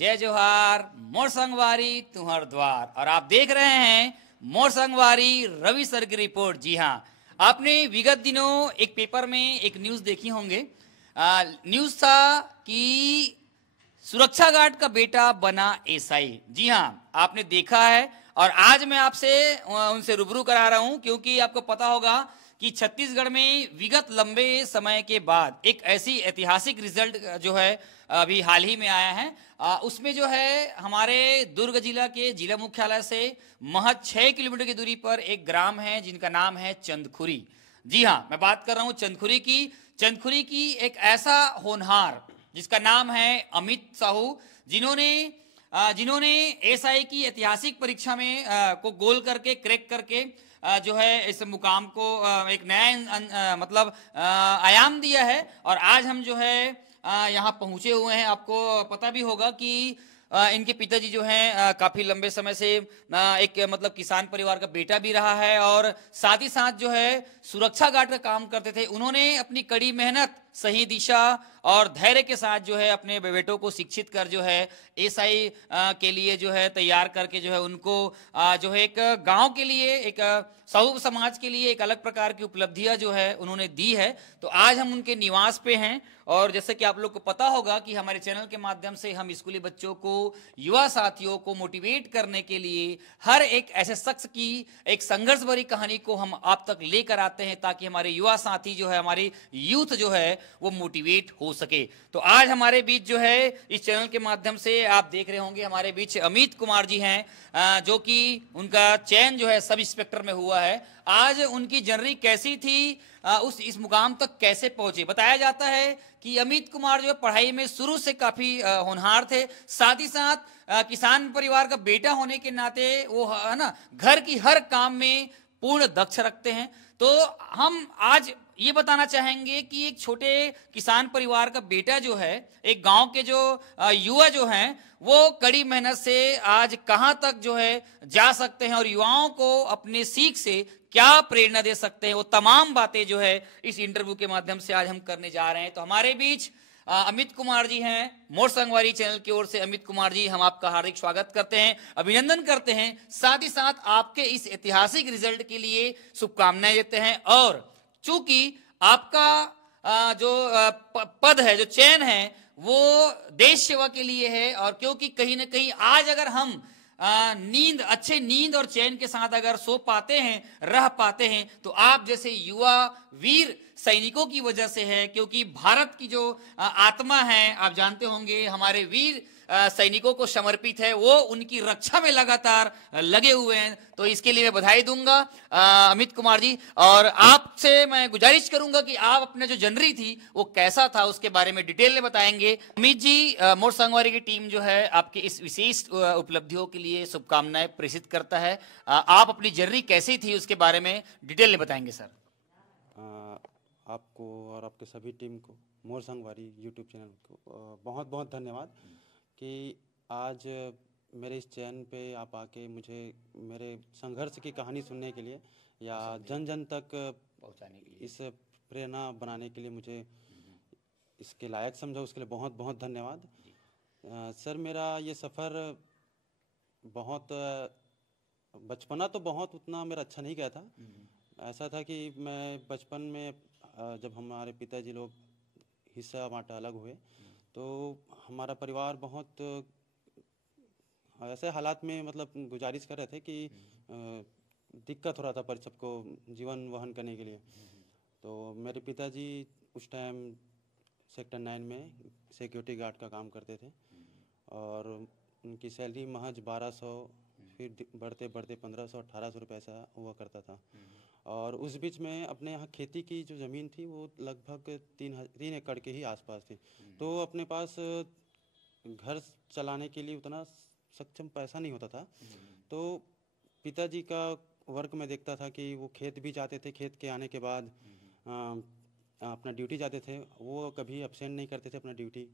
जय जोहार, मोर संगवारी तुहर द्वार। और आप देख रहे हैं मोर संगवारी रवि सर की रिपोर्ट। जी हाँ, आपने विगत दिनों एक पेपर में एक न्यूज़ देखी होंगे। न्यूज़ था कि सुरक्षा गार्ड का बेटा बना एसआई। जी हाँ, आपने देखा है। और आज मैं आपसे उनसे रूबरू करा रहा हूं, क्योंकि आपको पता होगा कि छत्तीसगढ़ में विगत लंबे समय के बाद एक ऐसी ऐतिहासिक रिजल्ट जो है अभी हाल ही में आया है। उसमें जो है हमारे दुर्ग जिला के जिला मुख्यालय से महज 6 किलोमीटर की दूरी पर एक ग्राम है जिनका नाम है चंदखुरी। जी हाँ, मैं बात कर रहा हूँ चंदखुरी की एक ऐसा होनहार जिसका नाम है अमित साहू, जिन्होंने एसआई की ऐतिहासिक परीक्षा में को गोल करके क्रैक करके जो है इस मुकाम को एक नया मतलब आयाम दिया है। और आज हम जो है यहाँ पहुंचे हुए हैं। आपको पता भी होगा कि इनके पिताजी जो हैं काफी लंबे समय से एक मतलब किसान परिवार का बेटा भी रहा है और साथ ही साथ जो है सुरक्षा गार्ड का काम करते थे। उन्होंने अपनी कड़ी मेहनत, सही दिशा और धैर्य के साथ जो है अपने बेटों को शिक्षित कर जो है एसआई के लिए जो है तैयार करके जो है उनको जो है एक गांव के लिए, एक साहू समाज के लिए एक अलग प्रकार की उपलब्धियां जो है उन्होंने दी है। तो आज हम उनके निवास पे हैं और जैसे कि आप लोग को पता होगा कि हमारे चैनल के माध्यम से हम स्कूली बच्चों को, युवा साथियों को मोटिवेट करने के लिए हर एक ऐसे शख्स की एक संघर्ष भरी कहानी को हम आप तक लेकर आते हैं, ताकि हमारे युवा साथी जो है, हमारी यूथ जो है वो मोटिवेट हो सके। तो आज हमारे बीच जो है इस चैनल के माध्यम से आप देख रहे होंगे हमारे बीच अमित कुमार जी हैं, जो कि उनका चयन जो है सब इंस्पेक्टर में हुआ है। आज उनकी जर्नी कैसी थी, इस मुकाम तक कैसे पहुंचे। बताया जाता है कि अमित कुमार जो है पढ़ाई में शुरू से काफी होनहार थे, साथ ही साथ किसान परिवार का बेटा होने के नाते वो है ना घर की हर काम में पूर्ण दक्ष रखते हैं। तो हम आज ये बताना चाहेंगे कि एक छोटे किसान परिवार का बेटा जो है, एक गांव के जो युवा जो हैं, वो कड़ी मेहनत से आज कहां तक जो है जा सकते हैं और युवाओं को अपने सीख से क्या प्रेरणा दे सकते हैं, वो तमाम बातें जो है इस इंटरव्यू के माध्यम से आज हम करने जा रहे हैं। तो हमारे बीच अमित कुमार जी हैं। मोर संगवारी चैनल की ओर से अमित कुमार जी, हम आपका हार्दिक स्वागत करते हैं, अभिनंदन करते हैं, साथ ही साथ आपके इस ऐतिहासिक रिजल्ट के लिए शुभकामनाएं देते हैं। और चूंकि आपका जो पद है, जो चयन है, वो देश सेवा के लिए है। और क्योंकि कहीं ना कहीं आज अगर हम अच्छे नींद और चैन के साथ अगर सो पाते हैं, रह पाते हैं, तो आप जैसे युवा वीर सैनिकों की वजह से है। क्योंकि भारत की जो आत्मा है, आप जानते होंगे, हमारे वीर सैनिकों को समर्पित है, वो उनकी रक्षा में लगातार लगे हुए हैं। तो इसके लिए मैं बधाई दूंगा अमित कुमार जी। और आपसे मैं गुजारिश करूंगा कि आप अपने जो जर्नी थी वो कैसा था उसके बारे में डिटेल में बताएंगे। अमित जी, मोर संगवारी की टीम जो है आपके इस विशेष उपलब्धियों के लिए शुभकामनाएं प्रेषित करता है। आप अपनी जर्नी कैसी थी उसके बारे में डिटेल में बताएंगे सर। आपको और आपके सभी टीम को, मोर संगवारी यूट्यूब चैनल को बहुत बहुत धन्यवाद कि आज मेरे इस चैनल पे आप आके मुझे मेरे संघर्ष की कहानी सुनने के लिए या जन जन तक पहुंचाने के लिए, इस प्रेरणा बनाने के लिए मुझे इसके लायक समझा, उसके लिए बहुत बहुत धन्यवाद। सर, मेरा ये सफ़र बहुत बचपना तो बहुत उतना मेरा अच्छा नहीं गया था। ऐसा था कि मैं बचपन में जब हमारे पिताजी लोग हिस्सा बांटा अलग हुए, तो हमारा परिवार बहुत ऐसे हालात में मतलब गुजारिश कर रहे थे कि दिक्कत हो रहा था पर सबको जीवन वहन करने के लिए। तो मेरे पिताजी उस टाइम सेक्टर 9 में सिक्योरिटी गार्ड का काम करते थे और उनकी सैलरी महज 1200, फिर बढ़ते बढ़ते 1500, 1800 रुपये ऐसा हुआ करता था। और उस बीच में अपने यहाँ खेती की जो ज़मीन थी वो लगभग 3 एकड़ के ही आसपास थी। तो अपने पास घर चलाने के लिए उतना सक्षम पैसा नहीं होता था। तो पिताजी का वर्क में देखता था कि वो खेत भी जाते थे, खेत के आने के बाद अपना ड्यूटी जाते थे, वो कभी अब्सेंट नहीं करते थे अपना ड्यूटी,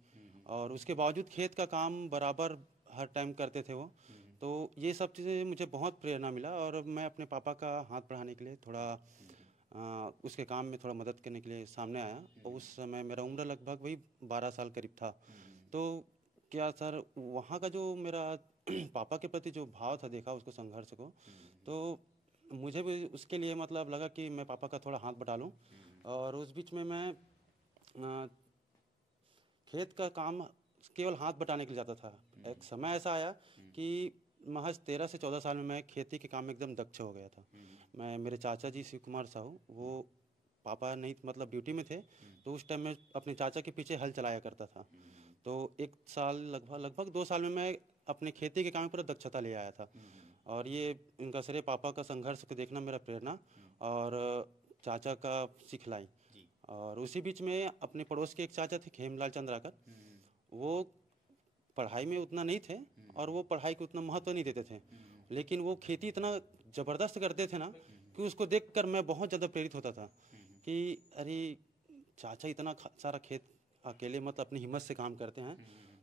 और उसके बावजूद खेत का काम बराबर हर टाइम करते थे वो। तो ये सब चीज़ें मुझे बहुत प्रेरणा मिला और मैं अपने पापा का हाथ बढ़ाने के लिए थोड़ा उसके काम में थोड़ा मदद करने के लिए सामने आया। और उस समय मेरा उम्र लगभग वही 12 साल करीब था। तो क्या सर, वहाँ का जो मेरा पापा के प्रति जो भाव था, देखा उसको, संघर्ष को, तो मुझे भी उसके लिए मतलब लगा कि मैं पापा का थोड़ा हाथ बटा लूँ। और उस बीच में मैं अ, खेत का काम केवल हाथ बटाने के लिए जाता था। एक समय ऐसा आया कि महज 13 से 14 साल में मैं खेती के काम में एकदम दक्ष हो गया था। मैं, मेरे चाचा जी शिव कुमार साहू, वो पापा नहीं मतलब ड्यूटी में थे, तो उस टाइम में अपने चाचा के पीछे हल चलाया करता था। तो एक साल, लगभग 2 साल में मैं अपने खेती के काम में पूरा दक्षता ले आया था। और ये इनका श्रेय पापा का संघर्ष को देखना मेरा प्रेरणा, और चाचा का सिखलाई। और उसी बीच में अपने पड़ोस के एक चाचा थे, खेमलाल चंद्राकर, वो पढ़ाई में उतना नहीं थे और वो पढ़ाई को उतना महत्व नहीं देते थे, लेकिन वो खेती इतना ज़बरदस्त करते थे ना कि उसको देखकर मैं बहुत ज़्यादा प्रेरित होता था कि अरे, चाचा इतना सारा खेत अकेले मतलब अपनी हिम्मत से काम करते हैं,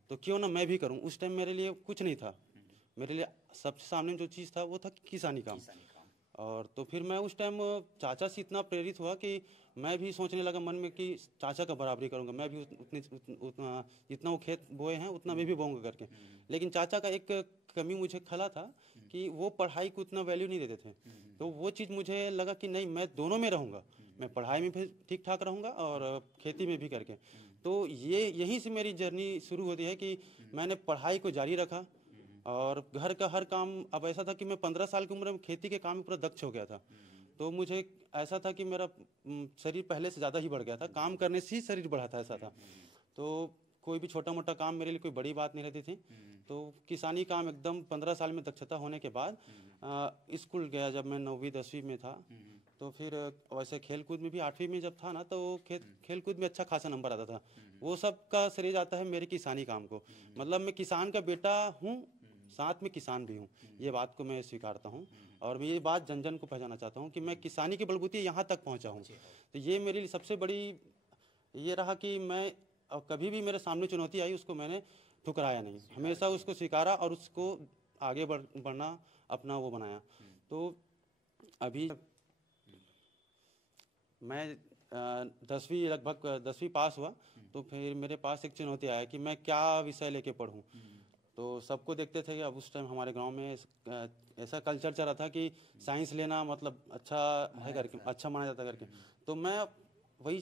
तो क्यों ना मैं भी करूं। उस टाइम मेरे लिए कुछ नहीं था, मेरे लिए सबसे सामने जो चीज़ था वो था किसानी काम। और तो फिर मैं उस टाइम चाचा से इतना प्रेरित हुआ कि मैं भी सोचने लगा मन में कि चाचा का बराबरी करूंगा, मैं भी उतना जितना वो खेत बोए हैं उतना मैं भी बोऊंगा करके। लेकिन चाचा का एक कमी मुझे खला था कि वो पढ़ाई को उतना वैल्यू नहीं देते थे। तो वो चीज़ मुझे लगा कि नहीं, मैं दोनों में रहूंगा, मैं पढ़ाई में भी ठीक ठाक रहूंगा और खेती में भी करके। तो ये यहीं से मेरी जर्नी शुरू होती है कि मैंने पढ़ाई को जारी रखा और घर का हर काम। अब ऐसा था कि मैं 15 साल की उम्र में खेती के काम में पूरा दक्ष हो गया था। तो मुझे ऐसा था कि मेरा शरीर पहले से ज़्यादा ही बढ़ गया था, काम करने से ही शरीर बढ़ा था, ऐसा था। तो कोई भी छोटा मोटा काम मेरे लिए कोई बड़ी बात नहीं रहती थी। तो किसानी काम एकदम 15 साल में दक्षता होने के बाद स्कूल गया। जब मैं 9वीं 10वीं में था तो फिर वैसे खेल कूद में भी 8वीं में जब था ना, तो खेल कूद में अच्छा खासा नंबर आता था। वो सब का श्रेय जाता है मेरे किसानी काम को। मतलब मैं किसान का बेटा हूँ, साथ में किसान भी हूँ, ये बात को मैं स्वीकारता हूँ। और मैं ये बात जन जन को पहचाना चाहता हूँ कि मैं किसानी के बलबूते यहाँ तक पहुँचा हूँ। तो ये मेरी सबसे बड़ी ये रहा कि मैं कभी भी मेरे सामने चुनौती आई उसको मैंने ठुकराया नहीं, हमेशा उसको स्वीकारा और उसको आगे बढ़ना अपना वो बनाया। तो अभी मैं 10वीं लगभग 10वीं पास हुआ, तो फिर मेरे पास एक चुनौती आया कि मैं क्या विषय लेके पढ़ूं। तो सबको देखते थे कि अब उस टाइम हमारे गांव में ऐसा कल्चर चल रहा था कि साइंस लेना मतलब अच्छा है करके, अच्छा माना जाता करके। तो मैं वही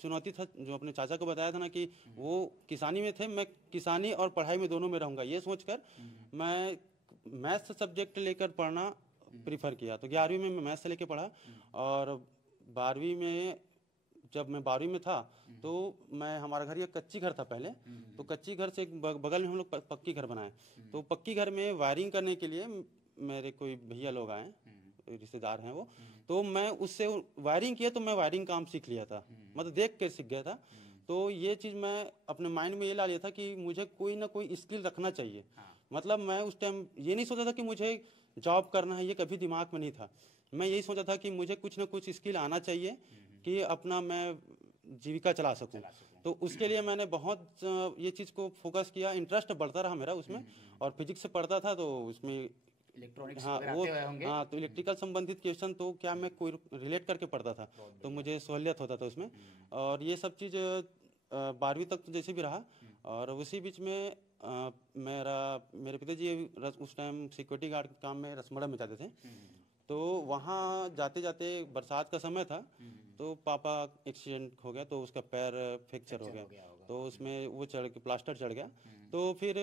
चुनौती था जो अपने चाचा को बताया था ना कि वो किसानी में थे, मैं किसानी और पढ़ाई में दोनों में रहूंगा, ये सोचकर मैं मैथ्स सब्जेक्ट लेकर पढ़ना प्रीफर किया। तो 11वीं में मैं मैथ्स लेके पढ़ा और 12वीं में, जब मैं 12वीं में था तो मैं, हमारा घर, ये कच्ची घर था पहले, तो कच्ची घर से एक बगल में हम लोग पक्की घर बनाए। तो पक्की घर में वायरिंग करने के लिए मेरे कोई भैया लोग आए, रिश्तेदार हैं वो, तो मैं उससे वायरिंग किया, तो मैं वायरिंग काम सीख लिया था, मतलब देख के सीख गया था। तो ये चीज़ मैं अपने माइंड में ये ला लिया था कि मुझे कोई ना कोई स्किल रखना चाहिए। मतलब मैं उस टाइम ये नहीं सोचा था कि मुझे जॉब करना है, ये कभी दिमाग में नहीं था। मैं यही सोचा था कि मुझे कुछ ना कुछ स्किल आना चाहिए कि अपना मैं जीविका चला सकूं। तो उसके लिए मैंने बहुत ये चीज़ को फोकस किया, इंटरेस्ट बढ़ता रहा मेरा उसमें। और फिजिक्स से पढ़ता था तो उसमें इलेक्ट्रॉनिक्स हाँ वो हाँ, तो इलेक्ट्रिकल संबंधित क्वेश्चन तो क्या मैं कोई रिलेट करके पढ़ता था, तो मुझे सहूलियत होता था उसमें। और ये सब चीज़ 12वीं तक तो जैसे भी रहा। और उसी बीच में मेरे पिताजी उस टाइम सिक्योरिटी गार्ड के काम में रसमड़ा में जाते थे। तो वहाँ जाते जाते बरसात का समय था, तो पापा एक्सीडेंट हो गया, तो उसका पैर फ्रैक्चर हो गया। तो उसमें वो प्लास्टर चढ़ गया। तो फिर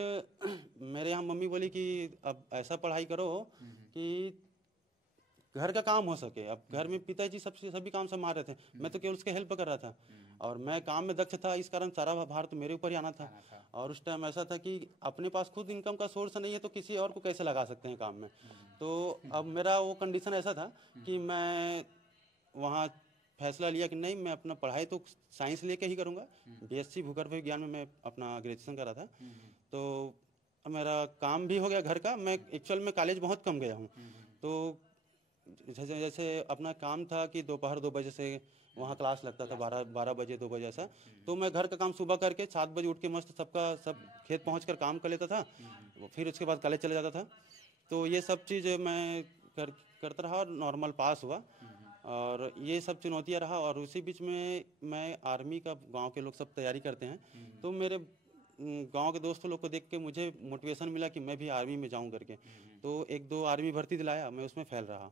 मेरे यहाँ मम्मी बोली कि अब ऐसा पढ़ाई करो कि घर का काम हो सके। अब घर में पिताजी सभी काम संभाल रहे थे, मैं तो केवल उसके हेल्प कर रहा था और मैं काम में दक्ष था, इस कारण सारा भार तो मेरे ऊपर ही आना था। और उस टाइम ऐसा था कि अपने पास खुद इनकम का सोर्स नहीं है तो किसी और को कैसे लगा सकते हैं काम में। तो अब मेरा वो कंडीशन ऐसा था कि मैं वहाँ फैसला लिया कि नहीं, मैं अपना पढ़ाई तो साइंस लेके ही करूँगा। बीएससी भूगर्भ विज्ञान में मैं अपना ग्रेजुएशन करा था। तो मेरा काम भी हो गया घर का। मैं एक्चुअल में कॉलेज बहुत कम गया हूँ। तो जैसे अपना काम था कि दोपहर 2 बजे से वहाँ क्लास लगता था, 12 बजे 2 बजे ऐसा। तो मैं घर का काम सुबह करके 7 बजे उठ के मस्त सब खेत पहुँच कर काम कर लेता था, फिर उसके बाद कॉलेज चले जाता था। तो ये सब चीज़ मैं करता रहा और नॉर्मल पास हुआ। और ये सब चुनौतियाँ रहा। और उसी बीच में मैं आर्मी का, गांव के लोग सब तैयारी करते हैं, तो मेरे गांव के दोस्तों लोग को देख के मुझे मोटिवेशन मिला कि मैं भी आर्मी में जाऊं करके। तो एक दो आर्मी भर्ती दिलाया, मैं उसमें फेल रहा।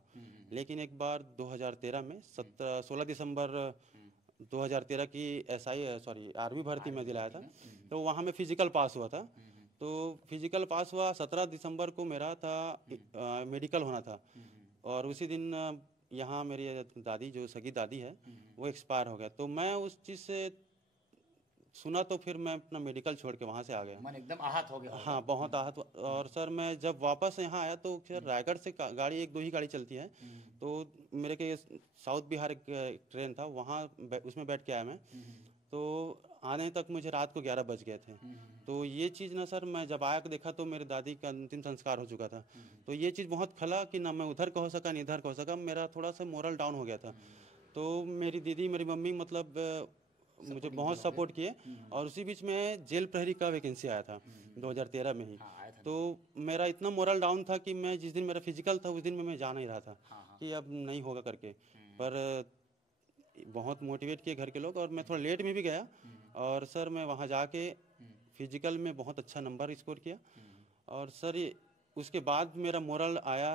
लेकिन एक बार 2013 में 16 दिसंबर 2013 की आर्मी भर्ती में दिलाया था। तो वहाँ में फिजिकल पास हुआ था। तो फिजिकल पास हुआ, 17 दिसंबर को मेरा था मेडिकल होना था। और उसी दिन यहाँ मेरी दादी, जो सगी दादी है, वो एक्सपायर हो गया। तो मैं उस चीज़ से सुना तो फिर मैं अपना मेडिकल छोड़ के वहाँ से आ गया। मन एकदम आहत हो गया। हाँ, बहुत आहत। और सर मैं जब वापस यहाँ आया तो सर रायगढ़ से गाड़ी, एक दो ही गाड़ी चलती है। तो मेरे के साउथ बिहार एक ट्रेन था, वहाँ उसमें बैठ के आया मैं। तो आने तक मुझे रात को 11 बज गए थे। तो ये चीज़ ना सर, मैं जब आया देखा तो मेरी दादी का अंतिम संस्कार हो चुका था। तो ये चीज़ बहुत खला कि ना मैं उधर का हो सका, नहीं इधर का हो सका। मेरा थोड़ा सा मोरल डाउन हो गया था। तो मेरी दीदी, मेरी मम्मी मतलब मुझे बहुत सपोर्ट किए। और उसी बीच में जेल प्रहरी का वैकेंसी आया था 2013 में ही। तो मेरा इतना मोरल डाउन था कि मैं जिस दिन मेरा फिजिकल था उस दिन में मैं जा नहीं रहा था कि अब नहीं होगा करके। पर बहुत मोटिवेट किए घर के लोग, और मैं थोड़ा लेट में भी गया। और सर मैं वहाँ जाके फिजिकल में बहुत अच्छा नंबर स्कोर किया। और सर उसके बाद मेरा मोरल आया,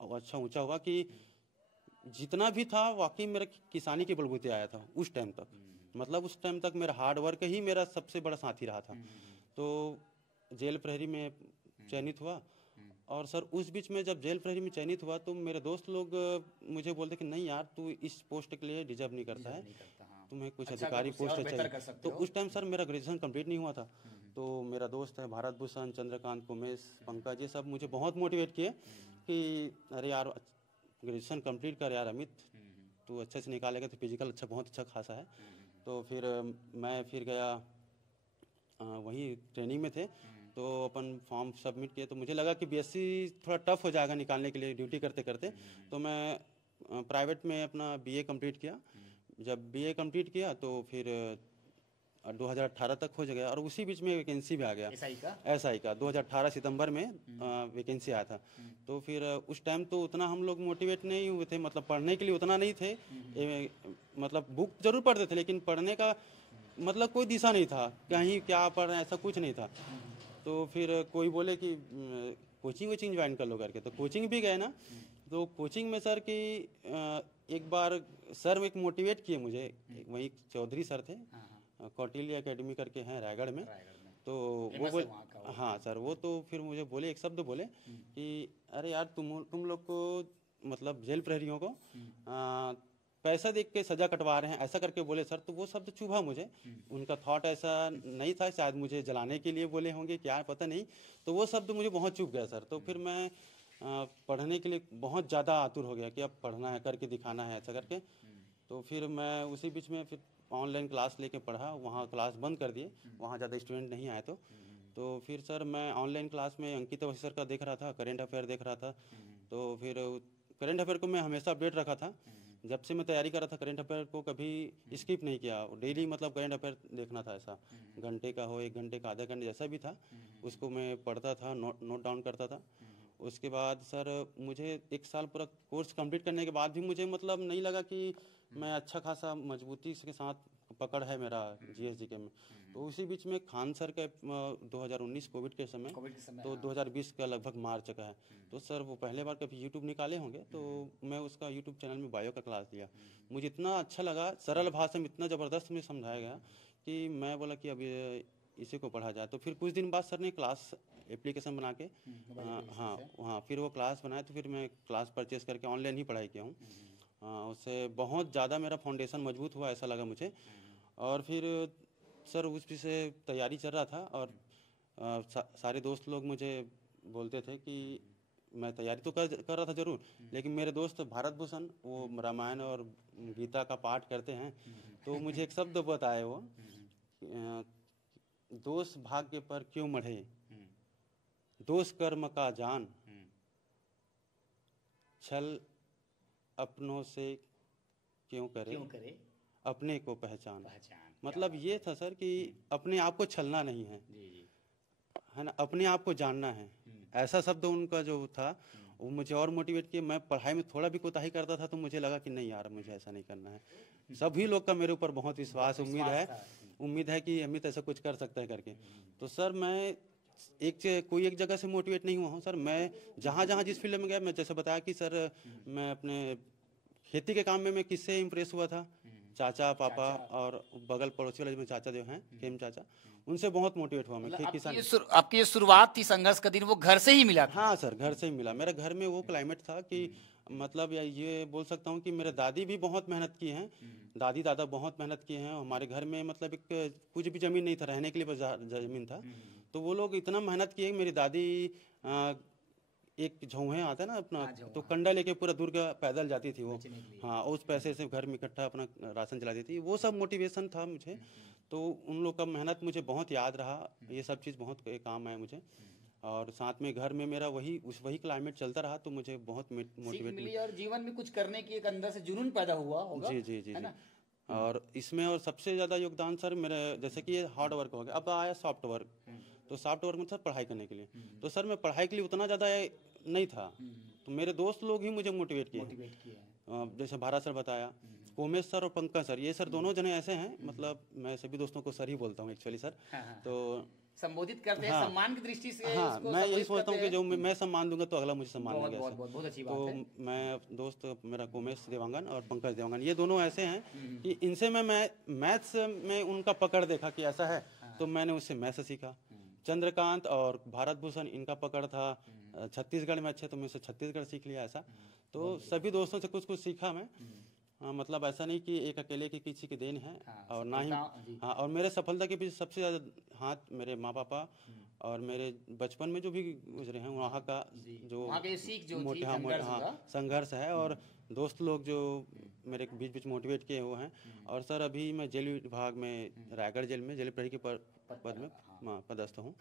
अच्छा ऊंचा हुआ कि जितना भी था वाकई मेरा किसानी के बलबूते आया था उस टाइम तक। मतलब उस टाइम तक मेरा हार्ड वर्क ही मेरा सबसे बड़ा साथी रहा था। तो जेल प्रहरी में चयनित हुआ। और सर उस बीच में जब जेल प्रहरी में चयनित हुआ तो मेरे दोस्त लोग मुझे बोलते कि नहीं यार, तू इस पोस्ट के लिए डिजर्व नहीं करता है, तुम्हें कुछ अधिकारी पोस्ट चाहिए। तो उस टाइम सर मेरा ग्रेजुएशन कंप्लीट नहीं हुआ था। तो मेरा दोस्त है भारत भूषण, चंद्रकांत, उमेश, पंकज, ये सब मुझे बहुत मोटिवेट किए कि अरे यार ग्रेजुएशन कंप्लीट कर यार अमित, तू अच्छे से निकालेगा तो फिजिकल अच्छा, बहुत अच्छा खासा है। तो फिर मैं फिर गया, वहीं ट्रेनिंग में थे। तो अपन फॉर्म सबमिट किए। तो मुझे लगा कि बीएससी थोड़ा टफ हो जाएगा निकालने के लिए ड्यूटी करते करते। तो मैं प्राइवेट में अपना बीए कंप्लीट किया। जब बीए कंप्लीट किया तो फिर 2018 तक हो गया। और उसी बीच में वैकेंसी भी आ गया एसआई का 2018 सितंबर में वैकेंसी आया था। तो फिर उस टाइम तो उतना हम लोग मोटिवेट नहीं हुए थे, मतलब पढ़ने के लिए उतना नहीं थे। मतलब बुक जरूर पढ़ते थे लेकिन पढ़ने का मतलब कोई दिशा नहीं था, कहीं क्या पढ़ रहे हैं ऐसा कुछ नहीं था। तो फिर कोई बोले कि कोचिंग ज्वाइन कर लो करके। तो कोचिंग भी गए ना। तो कोचिंग में सर की एक बार सर एक मोटिवेट किए मुझे, वही चौधरी सर थे, कौटिल्य एकेडमी करके हैं रायगढ़ में। तो वो बोले, हाँ सर, वो तो फिर मुझे बोले, एक शब्द बोले कि अरे यार तुम लोग को मतलब जेल प्रहरियों को पैसा देख के सजा कटवा रहे हैं, ऐसा करके बोले सर। तो वो शब्द चुभा मुझे। उनका थॉट ऐसा नहीं था, शायद मुझे जलाने के लिए बोले होंगे, क्या पता नहीं। तो वो शब्द मुझे बहुत चुभ गया सर। तो फिर मैं पढ़ने के लिए बहुत ज़्यादा आतुर हो गया कि अब पढ़ना है, करके दिखाना है, ऐसा करके। तो फिर मैं उसी बीच में फिर ऑनलाइन क्लास लेके पढ़ा। वहाँ क्लास बंद कर दिए, वहाँ ज़्यादा स्टूडेंट नहीं आए। तो फिर सर मैं ऑनलाइन क्लास में अंकित अवस्थी सर का देख रहा था, करेंट अफेयर देख रहा था। तो फिर करेंट अफेयर को मैं हमेशा अपडेट रखा था। जब से मैं तैयारी कर रहा था करेंट अफेयर को कभी स्किप नहीं किया। डेली मतलब करेंट अफेयर देखना था, ऐसा घंटे का हो, 1 घंटे का, आधा घंटे, जैसा भी था उसको मैं पढ़ता था, नोट डाउन करता था। उसके बाद सर मुझे 1 साल पूरा कोर्स कंप्लीट करने के बाद भी मुझे मतलब नहीं लगा कि मैं अच्छा खासा मजबूती के साथ पकड़ है मेरा जीएसजीके में। तो उसी बीच में खान सर के 2019 कोविड के समय तो 2020 का लगभग मार्च का है। तो सर वो पहले बार कभी यूट्यूब निकाले होंगे, तो मैं उसका यूट्यूब चैनल में बायो का क्लास दिया। मुझे इतना अच्छा लगा, सरल भाषा में इतना ज़बरदस्त मुझे समझाया गया कि मैं बोला कि अब इसी को पढ़ा जाए। तो फिर कुछ दिन बाद सर ने क्लास एप्लीकेशन बना के हाँ फिर वो क्लास बनाए। तो फिर मैं क्लास परचेस करके ऑनलाइन ही पढ़ाई किया हूँ। उससे बहुत ज़्यादा मेरा फाउंडेशन मजबूत हुआ, ऐसा लगा मुझे। और फिर सर उस से तैयारी चल रहा था। और सारे दोस्त लोग मुझे बोलते थे कि मैं तैयारी तो कर रहा था ज़रूर, लेकिन मेरे दोस्त भारत भूषण वो रामायण और गीता का पाठ करते हैं। तो मुझे एक शब्द बताए वो, दोष भाग्य पर क्यों मढ़े, दोष कर्म का जान, छल अपनों से क्यों करे, अपने को पहचान। मतलब ये था सर कि अपने आप को छलना नहीं है, है ना, अपने आप को जानना है। ऐसा शब्द उनका जो था वो मुझे और मोटिवेट किए। मैं पढ़ाई में थोड़ा भी कोताही करता था तो मुझे लगा कि नहीं यार, मुझे ऐसा नहीं करना है। सभी लोग का मेरे ऊपर बहुत विश्वास, उम्मीद है कि अमित ऐसा कुछ कर सकता है करके। तो सर मैं कोई एक जगह से मोटिवेट नहीं हुआ हूँ सर। मैं जहाँ जहाँ जिस फील्ड में गया, मैं जैसे बताया कि सर मैं अपने खेती के काम में मैं किससे इम्प्रेस हुआ था, चाचा, पापा और बगल पड़ोसी वाले में चाचा जो हैं, खेम चाचा, उनसे बहुत मोटिवेट हुआ मैं। आपकी जो शुरुआत थी संघर्ष का दिन, वो घर से ही मिला था? हाँ सर, घर से ही मिला। मेरे घर में वो क्लाइमेट था कि मतलब ये बोल सकता हूँ कि मेरे दादी भी बहुत मेहनत की हैं, दादी दादा बहुत मेहनत किए हैं। हमारे घर में मतलब एक कुछ भी ज़मीन नहीं था, रहने के लिए ज़मीन था। तो वो लोग इतना मेहनत किए। मेरी दादी एक झौहे आता है ना अपना, तो कंडा लेके पूरा दूर का पैदल जाती थी वो। हाँ, उस पैसे से घर में इकट्ठा अपना राशन चलाती थी। वो सब मोटिवेशन था मुझे। तो उन लोग का मेहनत मुझे बहुत याद रहा। ये सब चीज़ बहुत काम आया मुझे। और साथ में घर में मेरा वही क्लाइमेट चलता रहा, तो मुझे बहुत मोटिवेट मिली और जीवन में कुछ करने की एक अंदर से जुनून पैदा हुआ होगा। जी। और इसमें और सबसे ज़्यादा योगदान सर मेरे, जैसे कि ये हार्ड वर्क हो गया, अब आया सॉफ्ट वर्क। तो सॉफ्ट वर्क में सर पढ़ाई करने के लिए, तो सर मैं पढ़ाई के लिए उतना ज़्यादा नहीं था, तो मेरे दोस्त लोग ही मुझे मोटिवेट किए। जैसे भारत सर बताया, कोमेश सर और पंकज सर, ये सर दोनों जने ऐसे हैं, मतलब मैं सभी दोस्तों को सर ही बोलता हूँ एक्चुअली सर। तो संबोधित करते हैं सम्मान की दृष्टि से। हाँ, मैं यही सोचता हूँ कि जो मैं सम्मान दूंगा तो अगला मुझे सम्मान देगा। बहुत अच्छी बात है। तो मैं दोस्त मेरा कोमेश देवांगन और पंकज देवांगन, ये दोनों ऐसे हैं कि इनसे मैं मैथ्स में उनका पकड़ देखा कि ऐसा है, तो मैंने उससे मैथ्स सीखा। चंद्रकांत और भारत भूषण, इनका पकड़ था छत्तीसगढ़ में अच्छे, तो मैं उससे छत्तीसगढ़ सीख लिया ऐसा। तो सभी दोस्तों से कुछ सीखा मैं। मतलब ऐसा नहीं कि एक अकेले की किसी की देन है। और ना ही हाँ, और मेरे सफलता के पीछे सबसे ज़्यादा हाथ मेरे माँ पापा और मेरे बचपन में जो भी गुजरे हैं वहाँ का जो संघर्ष है, और दोस्त लोग जो मेरे बीच बीच मोटिवेट किए वो हैं। और सर अभी मैं जेल विभाग में, रायगढ़ जेल में जेल प्रहरी के पद में पदस्थ हूँ।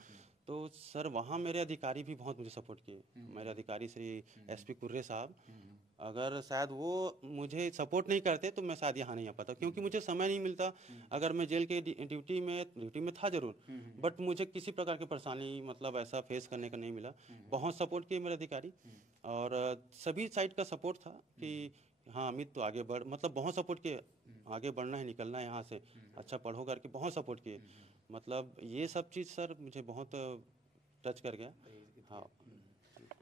तो सर वहाँ मेरे अधिकारी भी बहुत मुझे सपोर्ट किए। मेरे अधिकारी श्री SP कुर्रे साहब, अगर शायद वो मुझे सपोर्ट नहीं करते तो मैं शायद यहाँ नहीं आ पाता, क्योंकि मुझे समय नहीं मिलता। अगर मैं जेल के ड्यूटी में था जरूर, बट मुझे किसी प्रकार की परेशानी मतलब ऐसा फेस करने का नहीं मिला। बहुत सपोर्ट किए मेरे अधिकारी, और सभी साइड का सपोर्ट था कि हाँ अमित तो आगे बढ़, मतलब बहुत सपोर्ट किए, आगे बढ़ना है, निकलना है यहाँ से, अच्छा पढ़ो करके बहुत सपोर्ट किए। मतलब ये सब चीज़ सर मुझे बहुत टच कर गया। हाँ,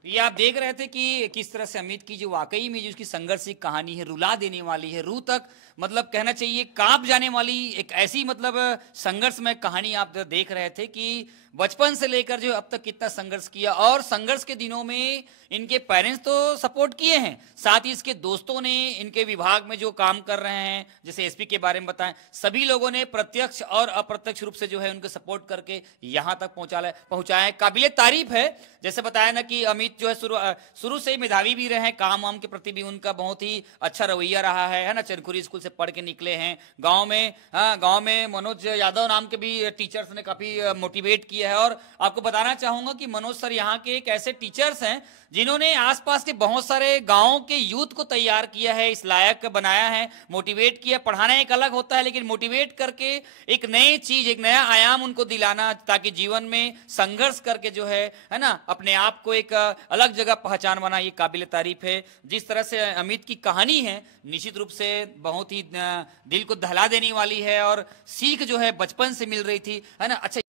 ये आप देख रहे थे कि किस तरह से अमित की जो वाकई में जो उसकी संघर्ष की कहानी है, रुला देने वाली है, रूह तक मतलब कहना चाहिए कांप जाने वाली एक ऐसी मतलब संघर्ष में कहानी आप देख रहे थे कि बचपन से लेकर जो अब तक कितना संघर्ष किया। और संघर्ष के दिनों में इनके पेरेंट्स तो सपोर्ट किए हैं, साथ ही इसके दोस्तों ने, इनके विभाग में जो काम कर रहे हैं, जैसे SP के बारे में बताएं, सभी लोगों ने प्रत्यक्ष और अप्रत्यक्ष रूप से जो है उनको सपोर्ट करके यहाँ तक पहुँचाया है। काबिले तारीफ है। जैसे बताया ना कि अमित जो है शुरू से ही मेधावी भी रहे हैं, काम वाम के प्रति भी उनका बहुत ही अच्छा रवैया रहा है ना। चरखुरी स्कूल से पढ़ के निकले हैं। गांव में मनोज यादव नाम के भी टीचर्स ने काफी मोटिवेट किया है। और आपको बताना चाहूंगा कि मनोज सर यहाँ के एक ऐसे टीचर्स हैं जिन्होंने आसपास के बहुत सारे गांवों के यूथ को तैयार किया है, इस लायक बनाया है, मोटिवेट किया। पढ़ाना एक अलग होता है, लेकिन मोटिवेट करके एक नई चीज, एक नया आयाम उनको दिलाना, ताकि जीवन में संघर्ष करके जो है ना अपने आप को एक अलग जगह पहचान बना, ये काबिल तारीफ है। जिस तरह से अमित की कहानी है, निश्चित रूप से बहुत ही दिल को दहला देने वाली है, और सीख जो है बचपन से मिल रही थी, है ना। अच्छा।